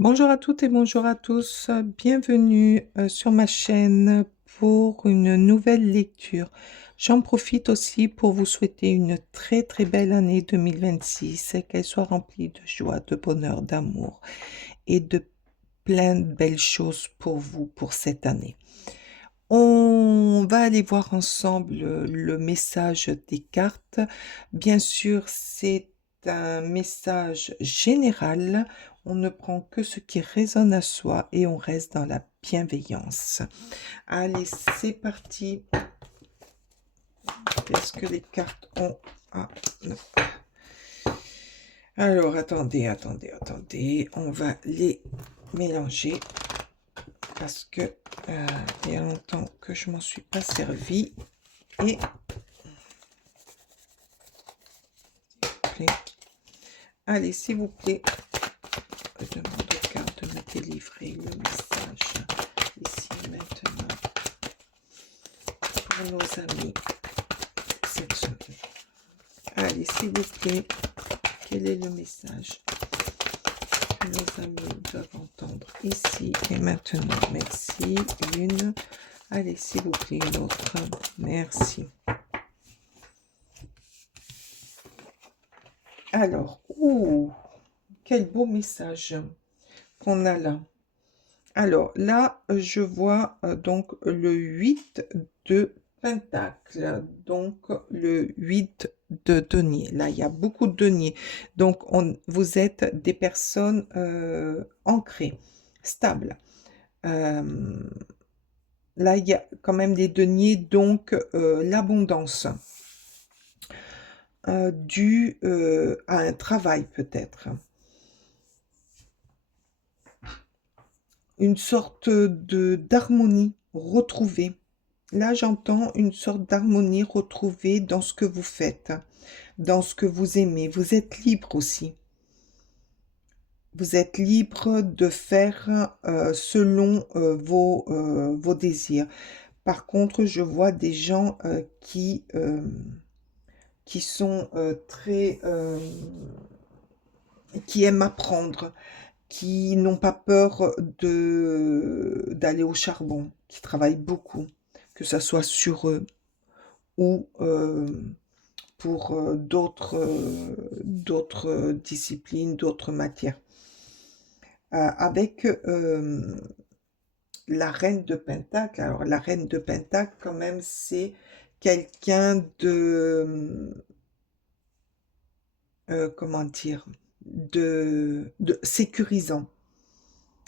Bonjour à toutes et bonjour à tous, bienvenue sur ma chaîne pour une nouvelle lecture. J'en profite aussi pour vous souhaiter une très très belle année 2026, et qu'elle soit remplie de joie, de bonheur, d'amour et de plein de belles choses pour vous pour cette année. On va aller voir ensemble le message des cartes. Bien sûr, c'est un message général. On ne prend que ce qui résonne à soi et on reste dans la bienveillance. Allez, c'est parti. Qu'est-ce que les cartes ont? Ah, non. Alors, attendez. On va les mélanger parce que il y a longtemps que je m'en suis pas servi. Et allez, s'il vous plaît, je demande aux cartes de me délivrer le message ici maintenant pour nos amis cette semaine. Allez, s'il vous plaît, quel est le message que nos amis doivent entendre ici et maintenant? Merci. Une. Allez, s'il vous plaît, une autre. Merci. Alors, quel beau message qu'on a là. Alors là, je vois donc le 8 de Pentacle, donc le 8 de denier. Là, il y a beaucoup de deniers. Donc, vous êtes des personnes ancrées, stables. Là, il y a quand même des deniers, donc l'abondance due à un travail peut-être. Une sorte d'harmonie retrouvée. Là, j'entends une sorte d'harmonie retrouvée dans ce que vous faites, dans ce que vous aimez. Vous êtes libre aussi. Vous êtes libre de faire selon vos désirs. Par contre, je vois des gens qui sont qui aiment apprendre, qui n'ont pas peur d'aller au charbon, qui travaillent beaucoup, que ça soit sur eux ou pour d'autres disciplines, d'autres matières. Avec la reine de Pentacle. Alors la reine de Pentacle, quand même, c'est quelqu'un de comment dire, de sécurisant.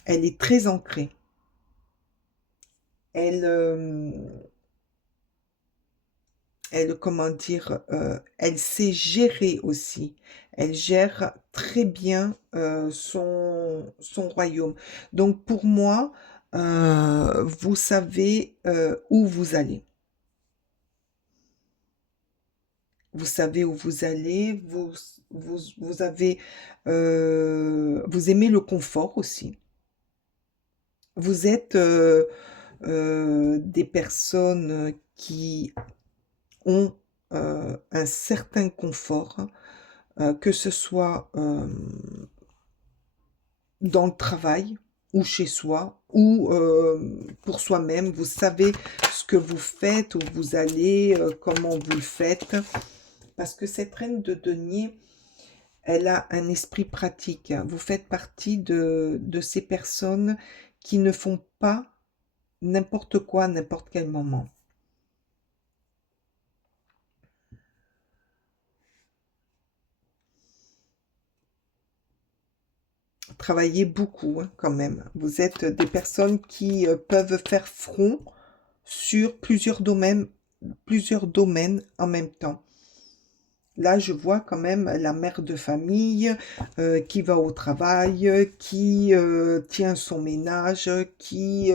Elle est très ancrée. Elle, comment dire, elle sait gérer aussi. Elle gère très bien son royaume. Donc pour moi, vous savez où vous allez. Vous savez où vous allez, vous avez, vous aimez le confort aussi. Vous êtes des personnes qui ont un certain confort, que ce soit dans le travail ou chez soi ou pour soi-même. Vous savez ce que vous faites, où vous allez, comment vous le faites. Parce que cette reine de denier, elle a un esprit pratique. Vous faites partie de ces personnes qui ne font pas n'importe quoi à n'importe quel moment. Travaillez beaucoup hein, quand même. Vous êtes des personnes qui peuvent faire front sur plusieurs domaines en même temps. Là, je vois quand même la mère de famille qui va au travail, qui tient son ménage, qui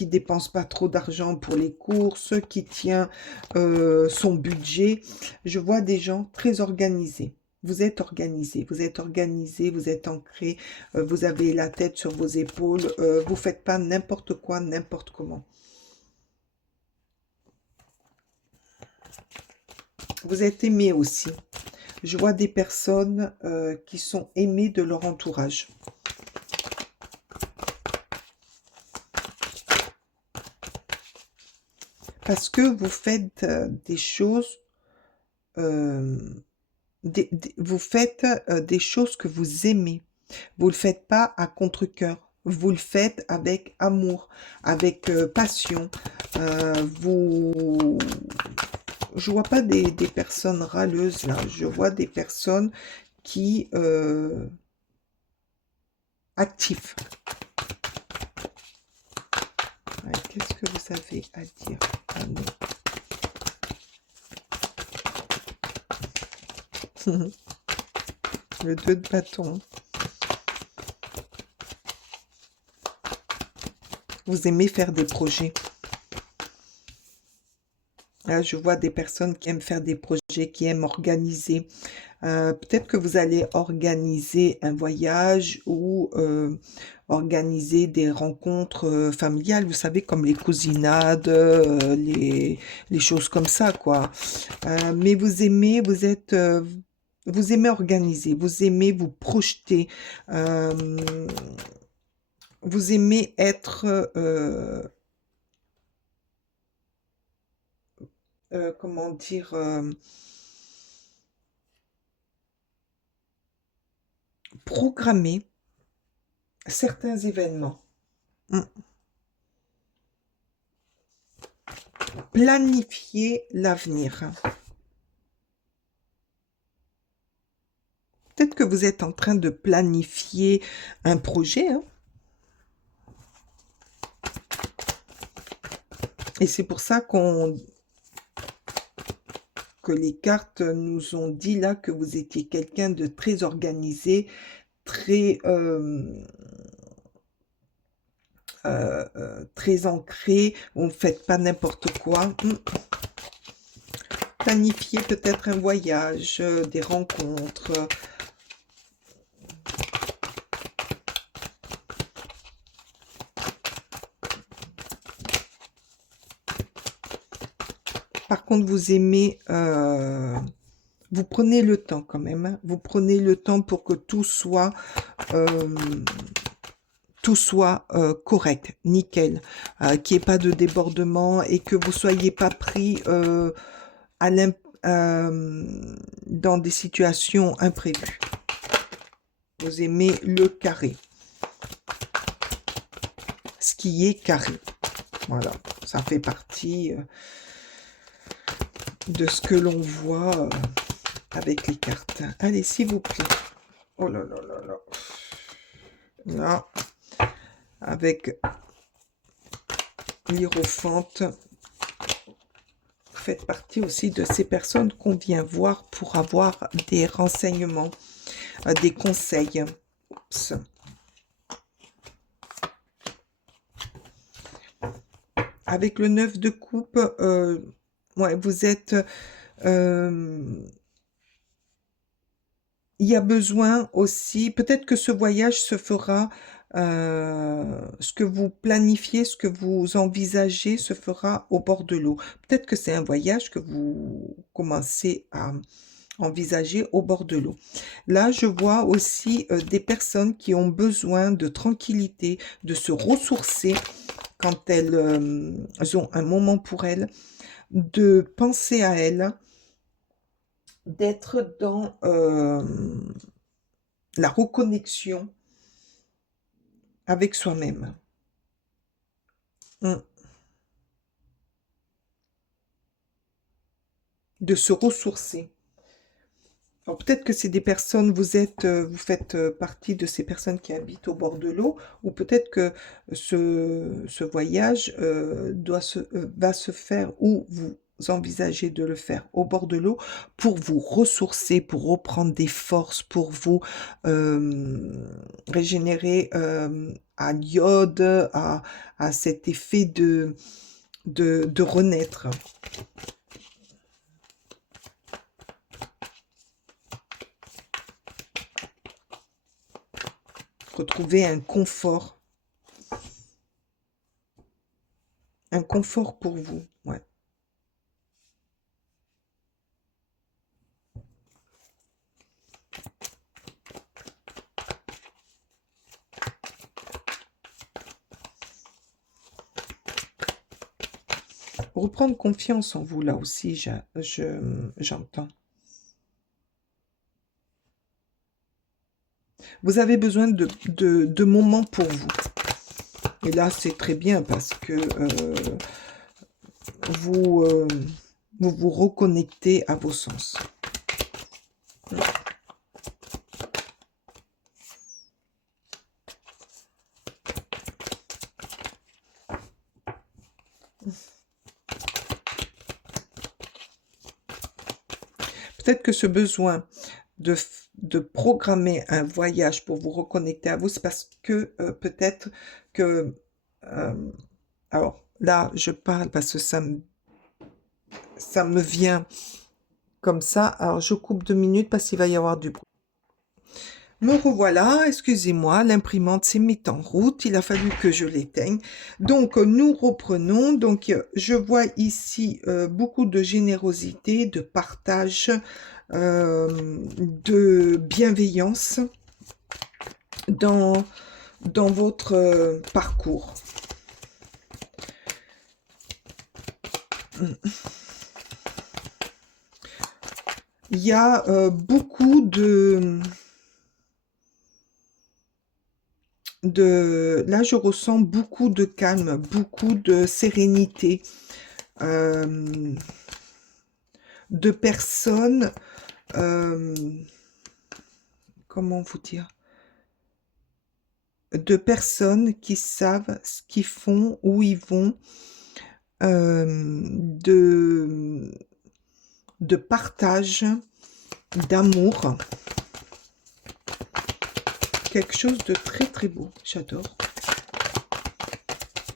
dépense pas trop d'argent pour les courses, qui tient son budget. Je vois des gens très organisés. Vous êtes organisé, vous êtes organisé, vous êtes ancré, vous avez la tête sur vos épaules, vous faites pas n'importe quoi, n'importe comment. Vous êtes aimé aussi. Je vois des personnes qui sont aimées de leur entourage. Parce que vous faites des choses, euh, vous faites des choses que vous aimez. Vous le faites pas à contre-cœur. Vous le faites avec amour, avec passion. Vous, je vois pas des personnes râleuses là. Je vois des personnes qui actifs. Ouais, qu'est-ce que vous avez à dire à nous? Le 2 de bâton. Vous aimez faire des projets. Là, je vois des personnes qui aiment faire des projets, qui aiment organiser. Peut-être que vous allez organiser un voyage ou organiser des rencontres familiales, vous savez, comme les cousinades, les choses comme ça, quoi. Mais vous aimez, vous aimez organiser, vous aimez vous projeter, euh, vous aimez être, comment dire, programmer certains événements. Mm. Planifier l'avenir. Peut-être que vous êtes en train de planifier un projet, hein, et c'est pour ça que les cartes nous ont dit là que vous étiez quelqu'un de très organisé, très, très ancré. Vous ne faites pas n'importe quoi. Planifier peut-être un voyage, des rencontres. Par contre, vous aimez, vous prenez le temps quand même, hein. Vous prenez le temps pour que euh, tout soit correct, nickel, qu'il n'y ait pas de débordement et que vous soyez pas pris à dans des situations imprévues. Vous aimez le carré, ce qui est carré. Voilà, ça fait partie de ce que l'on voit avec les cartes. Allez, s'il vous plaît. Oh là là là là. Là, avec l'hiérophante, faites partie aussi de ces personnes qu'on vient voir pour avoir des renseignements, des conseils. Oups. Avec le 9 de coupe, ouais, vous êtes... il y a besoin aussi, peut-être que ce voyage se fera, ce que vous planifiez, ce que vous envisagez se fera au bord de l'eau. Peut-être que c'est un voyage que vous commencez à envisager au bord de l'eau. Là, je vois aussi des personnes qui ont besoin de tranquillité, de se ressourcer quand elles ont un moment pour elles, de penser à elles, d'être dans la reconnexion avec soi-même. Mm. De se ressourcer. Alors peut-être que c'est des personnes, vous faites partie de ces personnes qui habitent au bord de l'eau, ou peut-être que ce voyage va se faire, ou vous envisagez de le faire au bord de l'eau pour vous ressourcer, pour reprendre des forces, pour vous régénérer à l'iode, à cet effet de renaître. Retrouver un confort pour vous. Ouais. Reprendre confiance en vous, là aussi, j'entends. Vous avez besoin de moments pour vous. Et là, c'est très bien parce que vous, vous vous reconnectez à vos sens. Peut-être que ce besoin de programmer un voyage pour vous reconnecter à vous, c'est parce que peut-être que... alors là, je parle parce que ça me vient comme ça. Alors, je coupe 2 minutes parce qu'il va y avoir du bruit. Me revoilà, excusez-moi, l'imprimante s'est mise en route, il a fallu que je l'éteigne. Donc, nous reprenons. Donc, je vois ici beaucoup de générosité, de partage, de bienveillance dans votre parcours. Il y a beaucoup là, je ressens beaucoup de calme, beaucoup de sérénité, de personnes, comment vous dire, de personnes qui savent ce qu'ils font, où ils vont, de partage, d'amour. Quelque chose de très très beau, j'adore.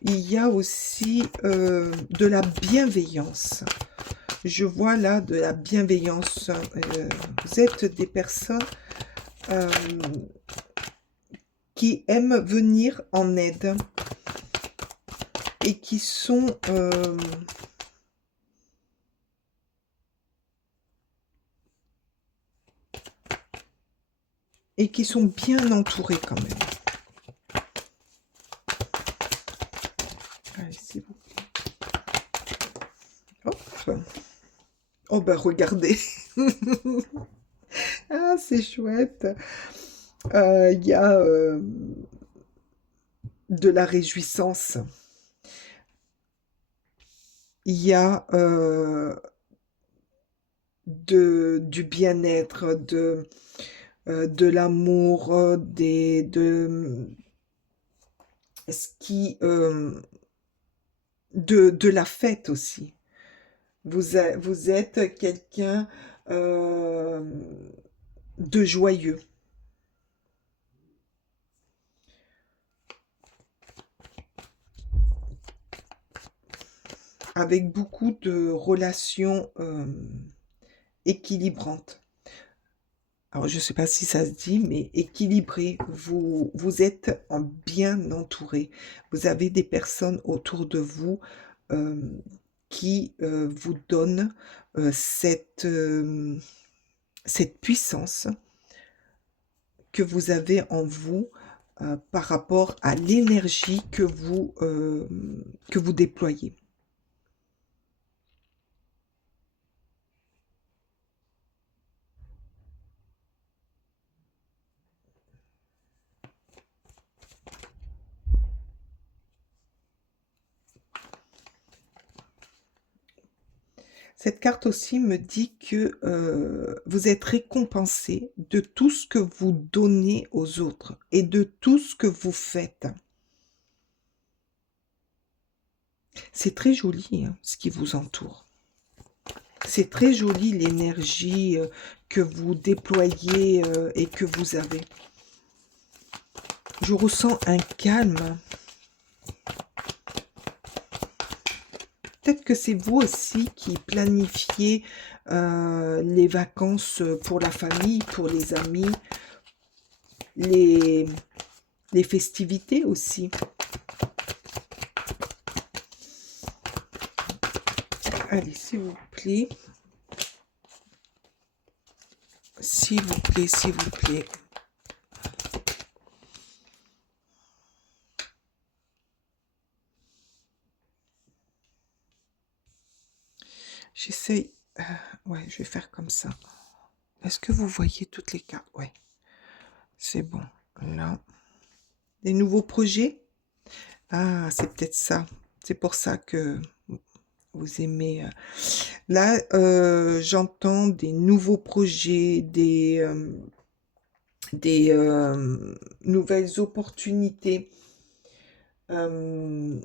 Il y a aussi de la bienveillance. Je vois là de la bienveillance. Vous êtes des personnes qui aiment venir en aide et qui sont bien entourés quand même. Allez, s'il vous plaît. Hop. Oh ben regardez. Ah, c'est chouette. Il y a de la réjouissance. Il y a du bien-être, de l'amour, ce qui, de la fête aussi. Vous êtes quelqu'un de joyeux. Avec beaucoup de relations équilibrantes. Alors, je ne sais pas si ça se dit, mais équilibré. Vous êtes bien entouré. Vous avez des personnes autour de vous qui vous donnent cette puissance que vous avez en vous par rapport à l'énergie que vous déployez. Cette carte aussi me dit que vous êtes récompensé de tout ce que vous donnez aux autres et de tout ce que vous faites. C'est très joli hein, ce qui vous entoure. C'est très joli l'énergie que vous déployez et que vous avez. Je ressens un calme. Peut-être que c'est vous aussi qui planifiez les vacances pour la famille, pour les amis, les festivités aussi. Allez, s'il vous plaît. S'il vous plaît, s'il vous plaît. J'essaye. Ouais, je vais faire comme ça. Est-ce que vous voyez toutes les cartes? Ouais, c'est bon. Là. Des nouveaux projets? Ah, c'est peut-être ça. C'est pour ça que vous aimez. Là, j'entends des nouveaux projets, des nouvelles opportunités. Euh,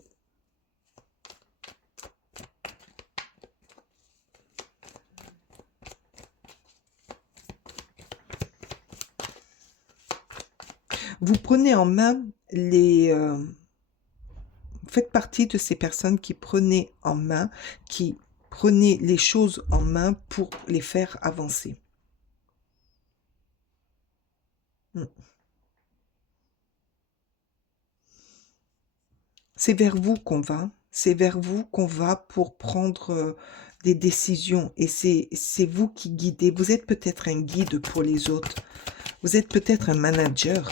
Vous prenez en main vous faites partie de ces personnes qui prenaient en main, qui prenaient les choses en main pour les faire avancer. Mm. C'est vers vous qu'on va. C'est vers vous qu'on va pour prendre des décisions. Et c'est vous qui guidez. Vous êtes peut-être un guide pour les autres. Vous êtes peut-être un manager.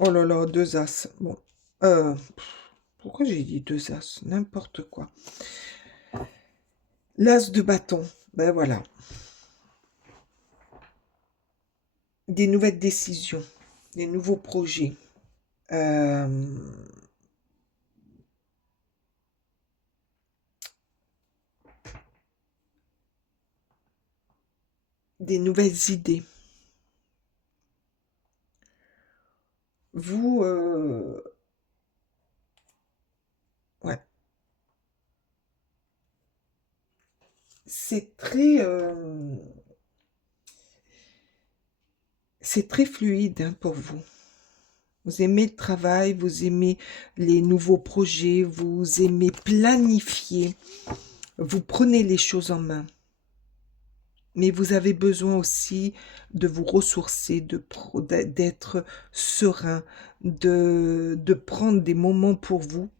Oh là là, deux as. Bon. Pourquoi j'ai dit deux as? N'importe quoi. L'as de bâton. Ben voilà. Des nouvelles décisions. Des nouveaux projets. Euh, des nouvelles idées. Vous, ouais, c'est très, c'est très fluide hein, pour vous. Vous aimez le travail, vous aimez les nouveaux projets, vous aimez planifier, vous prenez les choses en main. Mais vous avez besoin aussi de vous ressourcer, d'être serein, de prendre des moments pour vous,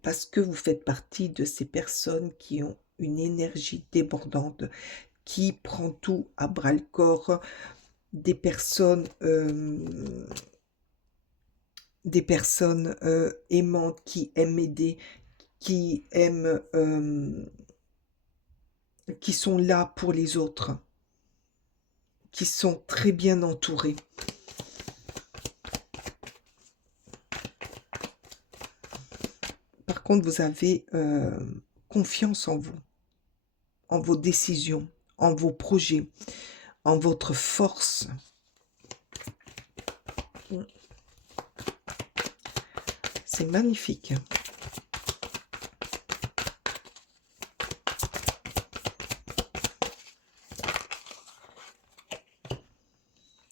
parce que vous faites partie de ces personnes qui ont une énergie débordante, qui prend tout à bras le corps, des personnes, aimantes, qui aiment aider, qui aiment, qui sont là pour les autres, qui sont très bien entourés. Par contre, vous avez confiance en vous, en vos décisions, en vos projets, en votre force. C'est magnifique.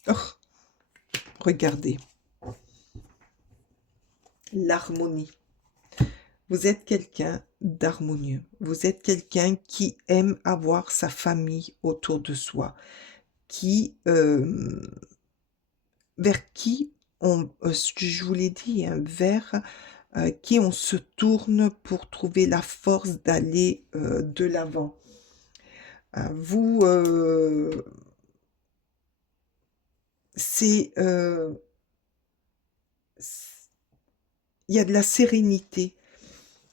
Oh, regardez. L'harmonie. Vous êtes quelqu'un d'harmonieux. Vous êtes quelqu'un qui aime avoir sa famille autour de soi, qui, vers qui je vous l'ai dit, hein, vers qui on se tourne pour trouver la force d'aller de l'avant. Vous, c'est, il y a de la sérénité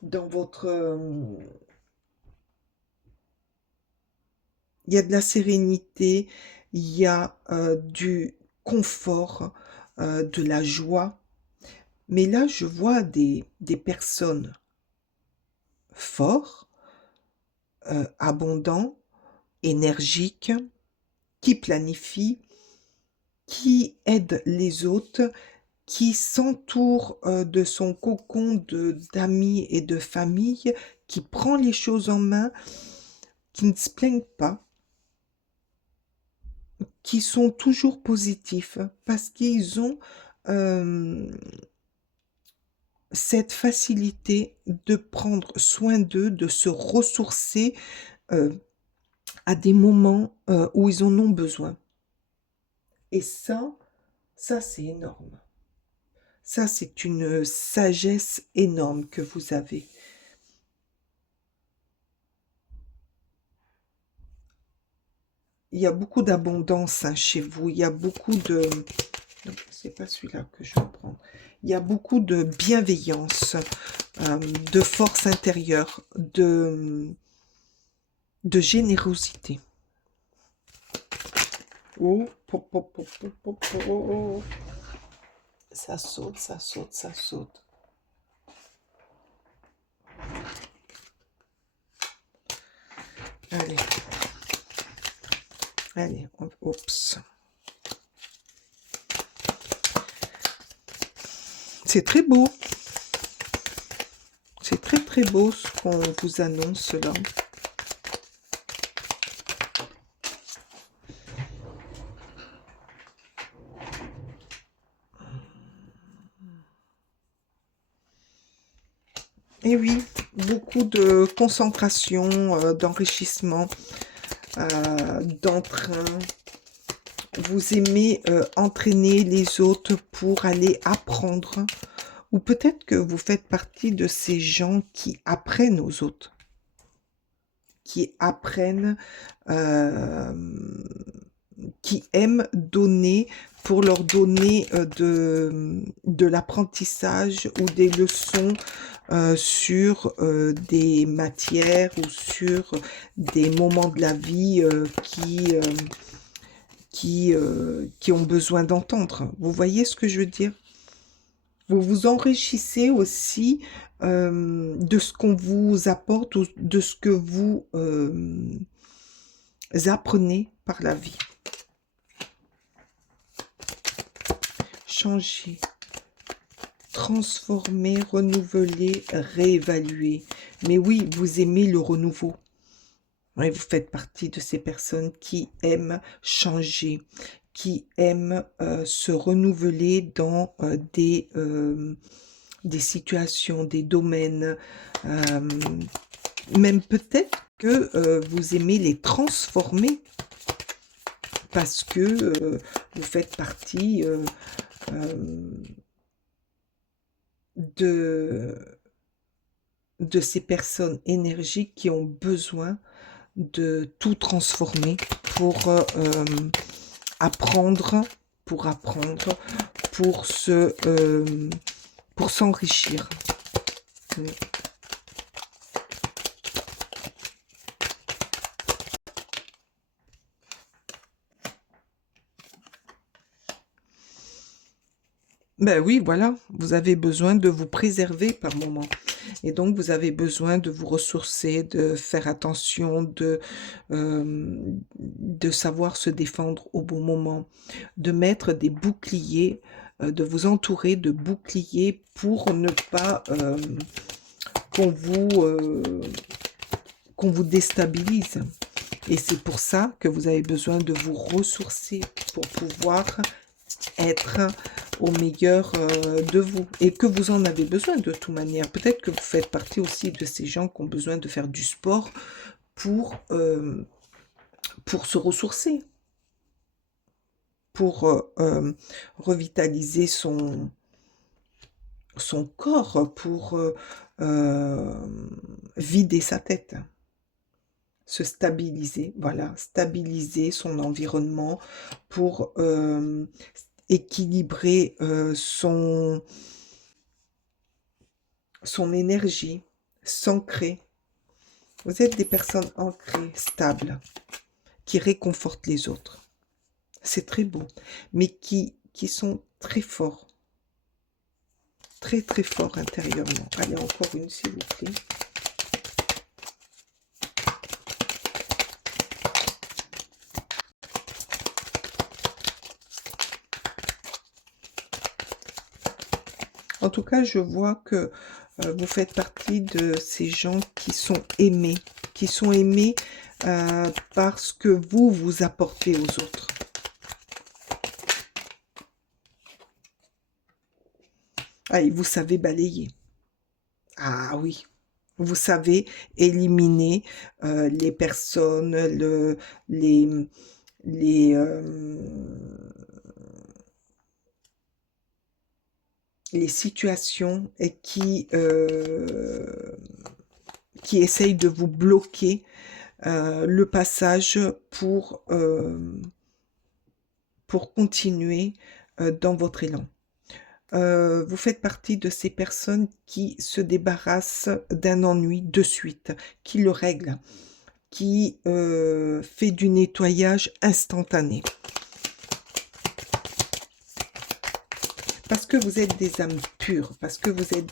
dans votre, il y a de la sérénité, il y a du confort, de la joie. Mais là, je vois des personnes fortes, abondants, énergiques, qui planifient, qui aident les autres, qui s'entoure de son cocon d'amis et de famille, qui prend les choses en main, qui ne se plaignent pas, qui sont toujours positifs parce qu'ils ont cette facilité de prendre soin d'eux, de se ressourcer euh, à des moments où ils en ont besoin. Et ça c'est énorme. Ça c'est une sagesse énorme que vous avez. il y a beaucoup d'abondance hein, chez vous. Il y a beaucoup de... Non, c'est pas celui-là que je vais prendre. Il y a beaucoup de bienveillance, de force intérieure, de générosité. Oh, ça saute, ça saute, ça saute. Allez. Allez, oups. C'est très beau. C'est très très beau ce qu'on vous annonce là. Et oui, beaucoup de concentration, d'enrichissement, d'entrain. Vous aimez entraîner les autres pour aller apprendre. Ou peut-être que vous faites partie de ces gens qui apprennent aux autres. Qui apprennent, qui aiment donner pour leur donner de l'apprentissage ou des leçons sur des matières ou sur des moments de la vie qui ont besoin d'entendre. Vous voyez ce que je veux dire? Vous vous enrichissez aussi de ce qu'on vous apporte ou de ce que vous apprenez par la vie. Changer, transformer, renouveler, réévaluer. Mais oui, vous aimez le renouveau. Oui, vous faites partie de ces personnes qui aiment changer, qui aiment se renouveler dans des situations, des domaines. Même peut-être que vous aimez les transformer parce que vous faites partie de ces personnes énergiques qui ont besoin de tout transformer pour apprendre, pour s'enrichir. Oui. Ben oui, voilà, vous avez besoin de vous préserver par moment. Et donc, vous avez besoin de vous ressourcer, de faire attention, de savoir se défendre au bon moment, de mettre des boucliers, de vous entourer de boucliers pour ne pas qu'on vous déstabilise. Et c'est pour ça que vous avez besoin de vous ressourcer pour pouvoir être au meilleur de vous et que vous en avez besoin de toute manière. Peut-être que vous faites partie aussi de ces gens qui ont besoin de faire du sport pour se ressourcer, pour revitaliser son corps, pour vider sa tête, se stabiliser, voilà, stabiliser son environnement pour équilibrer son énergie, s'ancrer. Vous êtes des personnes ancrées, stables, qui réconfortent les autres. C'est très beau, mais qui sont très forts. Très très forts intérieurement. Allez, encore une s'il vous plaît. En tout cas, je vois que vous faites partie de ces gens qui sont aimés parce que vous apportez aux autres. Ah, et vous savez balayer. Ah oui, vous savez éliminer les personnes, les, les, euh, les situations qui essayent de vous bloquer le passage pour continuer dans votre élan. Vous faites partie de ces personnes qui se débarrassent d'un ennui de suite, qui le règlent, qui fait du nettoyage instantané. Parce que vous êtes des âmes pures, parce que vous êtes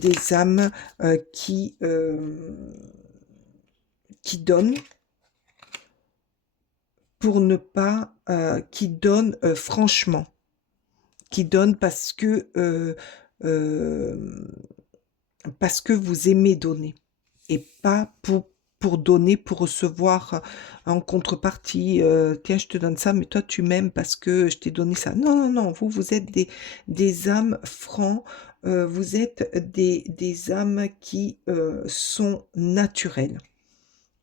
des âmes qui donnent pour ne pas, qui donnent franchement, qui donnent parce que vous aimez donner et pas pour donner, pour recevoir en contrepartie, tiens, je te donne ça, mais toi, tu m'aimes parce que je t'ai donné ça. Non, non, non, vous êtes des âmes francs, vous êtes des âmes qui sont naturelles.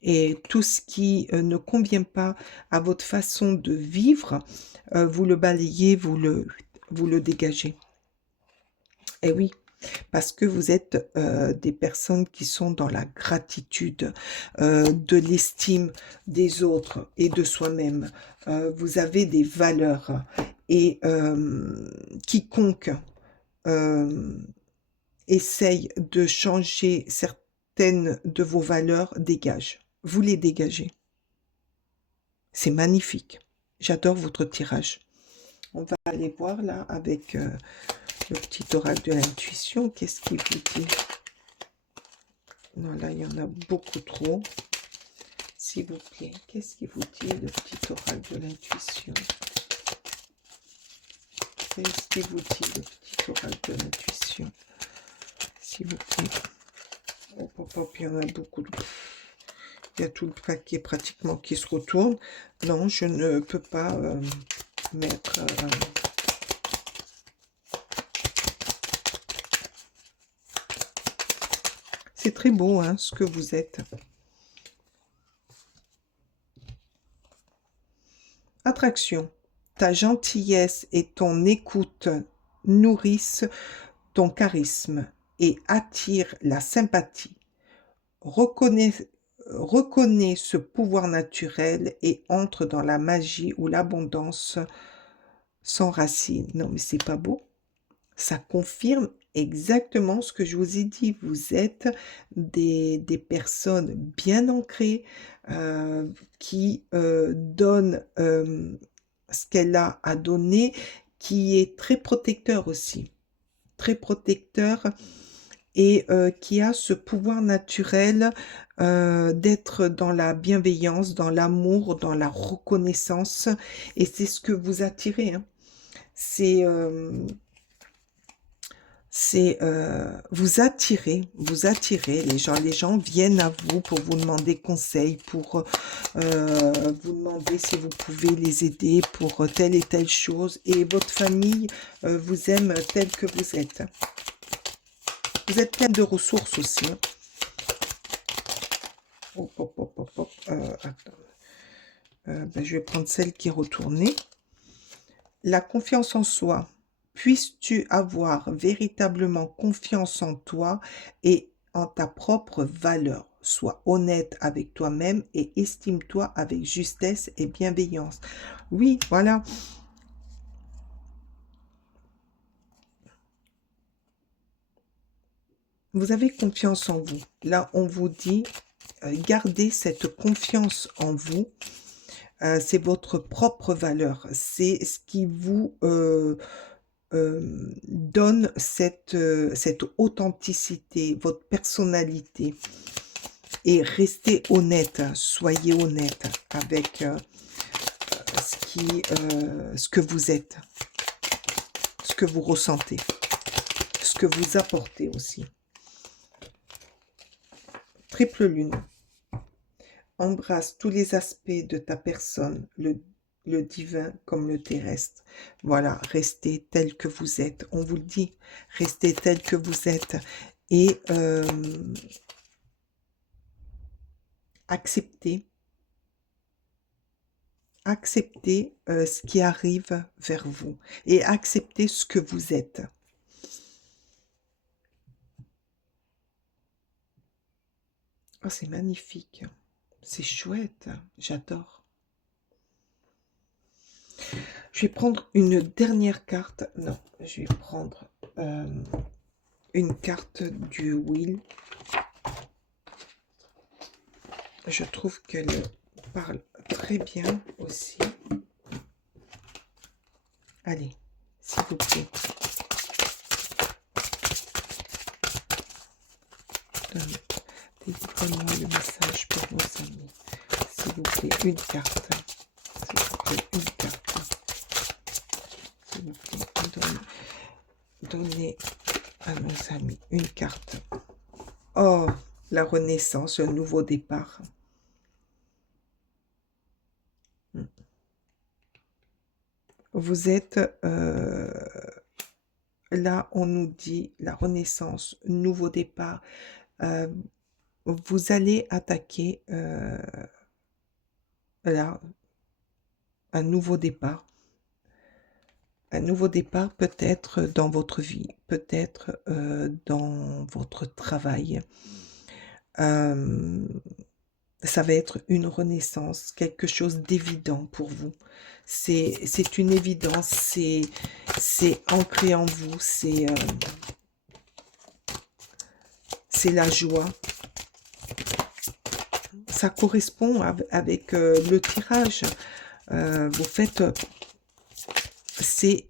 Et tout ce qui ne convient pas à votre façon de vivre, vous le balayez, vous le dégagez. Et oui, parce que vous êtes des personnes qui sont dans la gratitude, de l'estime des autres et de soi-même. Vous avez des valeurs et quiconque essaye de changer certaines de vos valeurs dégage. Vous les dégagez. C'est magnifique. J'adore votre tirage. On va aller voir là avec le petit oracle de l'intuition. Qu'est-ce qu'il vous dit? Non, là, il y en a beaucoup trop. S'il vous plaît, qu'est-ce qu'il vous dit, le petit oracle de l'intuition? Qu'est-ce qu'il vous dit, le petit oracle de l'intuition? S'il vous plaît. Hop, hop, hop, il y en a beaucoup. Il y a tout le paquet pratiquement qui se retourne. Non, je ne peux pas mettre... C'est très beau, hein, ce que vous êtes. Attraction. Ta gentillesse et ton écoute nourrissent ton charisme et attirent la sympathie. Reconnais ce pouvoir naturel et entre dans la magie où l'abondance s'enracine. Non, mais c'est pas beau? Ça confirme exactement ce que je vous ai dit. Vous êtes des personnes bien ancrées qui donnent ce qu'elle a à donner, qui est très protecteur aussi. Très protecteur et qui a ce pouvoir naturel d'être dans la bienveillance, dans l'amour, dans la reconnaissance. Et c'est ce que vous attirez. Hein. C'est vous attirez les gens viennent à vous pour vous demander conseil, pour vous demander si vous pouvez les aider pour telle et telle chose, et votre famille vous aime tel que vous êtes. Vous êtes plein de ressources aussi. Hein. Hop, hop, hop, hop, hop. Attends. Ben, je vais prendre celle qui est retournée. La confiance en soi. Puisses-tu avoir véritablement confiance en toi et en ta propre valeur. Sois honnête avec toi-même et estime-toi avec justesse et bienveillance. Oui, voilà. Vous avez confiance en vous. Là, on vous dit, gardez cette confiance en vous. C'est votre propre valeur. C'est ce qui vous donne cette authenticité, votre personnalité. Et restez honnête, soyez honnête avec ce que vous êtes, ce que vous ressentez, ce que vous apportez aussi. Triple lune. Embrasse tous les aspects de ta personne, le divin comme le terrestre. Voilà, restez tel que vous êtes. On vous le dit, restez tel que vous êtes. Et acceptez ce qui arrive vers vous. Et acceptez ce que vous êtes. Oh, c'est magnifique. C'est chouette, j'adore. Je vais prendre une dernière carte. Non, je vais prendre une carte du wheel. Je trouve qu'elle parle très bien aussi. Allez, s'il vous plaît. Délivrez-moi le message pour vos amis. S'il vous plaît, une carte. S'il vous plaît, une carte. S'il vous plaît, donnez à nos amis une carte. Oh, la renaissance, un nouveau départ. Vous êtes là, on nous dit la renaissance, nouveau départ. Vous allez attaquer là un nouveau départ. Un nouveau départ peut-être dans votre vie, peut-être dans votre travail. Ça va être une renaissance, quelque chose d'évident pour vous. C'est une évidence, c'est ancré en vous, c'est la joie. Ça correspond avec le tirage. Vous faites... c'est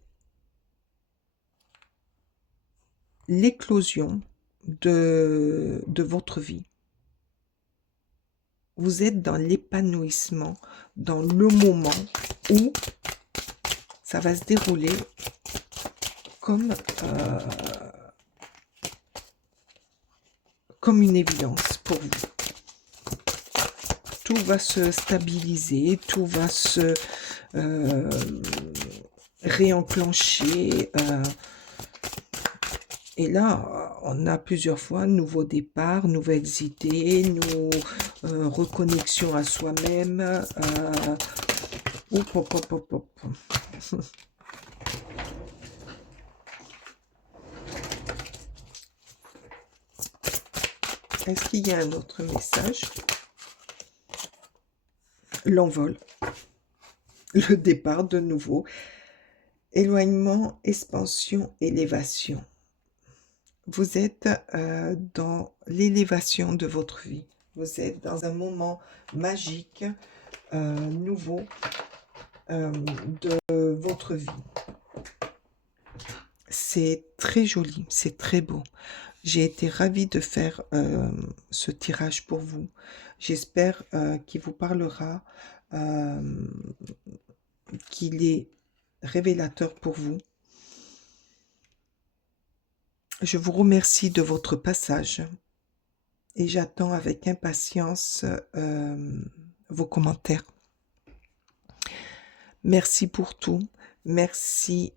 l'éclosion de votre vie. Vous êtes dans l'épanouissement, dans le moment où ça va se dérouler comme une évidence pour vous. Tout va se stabiliser, tout va se réenclencher. Et là, on a plusieurs fois nouveau départ, nouvelles idées, reconnexion à soi-même. Hop, hop, hop, hop, hop. Est-ce qu'il y a un autre message? L'envol. Le départ de nouveau. Éloignement, expansion, élévation. Vous êtes dans l'élévation de votre vie. Vous êtes dans un moment magique, nouveau de votre vie. C'est très joli, c'est très beau. J'ai été ravie de faire ce tirage pour vous. J'espère qu'il vous parlera, qu'il est révélateur pour vous. Je vous remercie de votre passage et j'attends avec impatience vos commentaires. Merci pour tout. Merci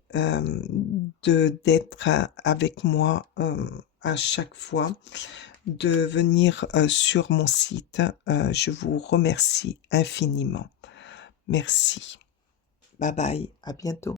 d'être avec moi à chaque fois, de venir sur mon site. Je vous remercie infiniment. Merci. Bye bye, à bientôt.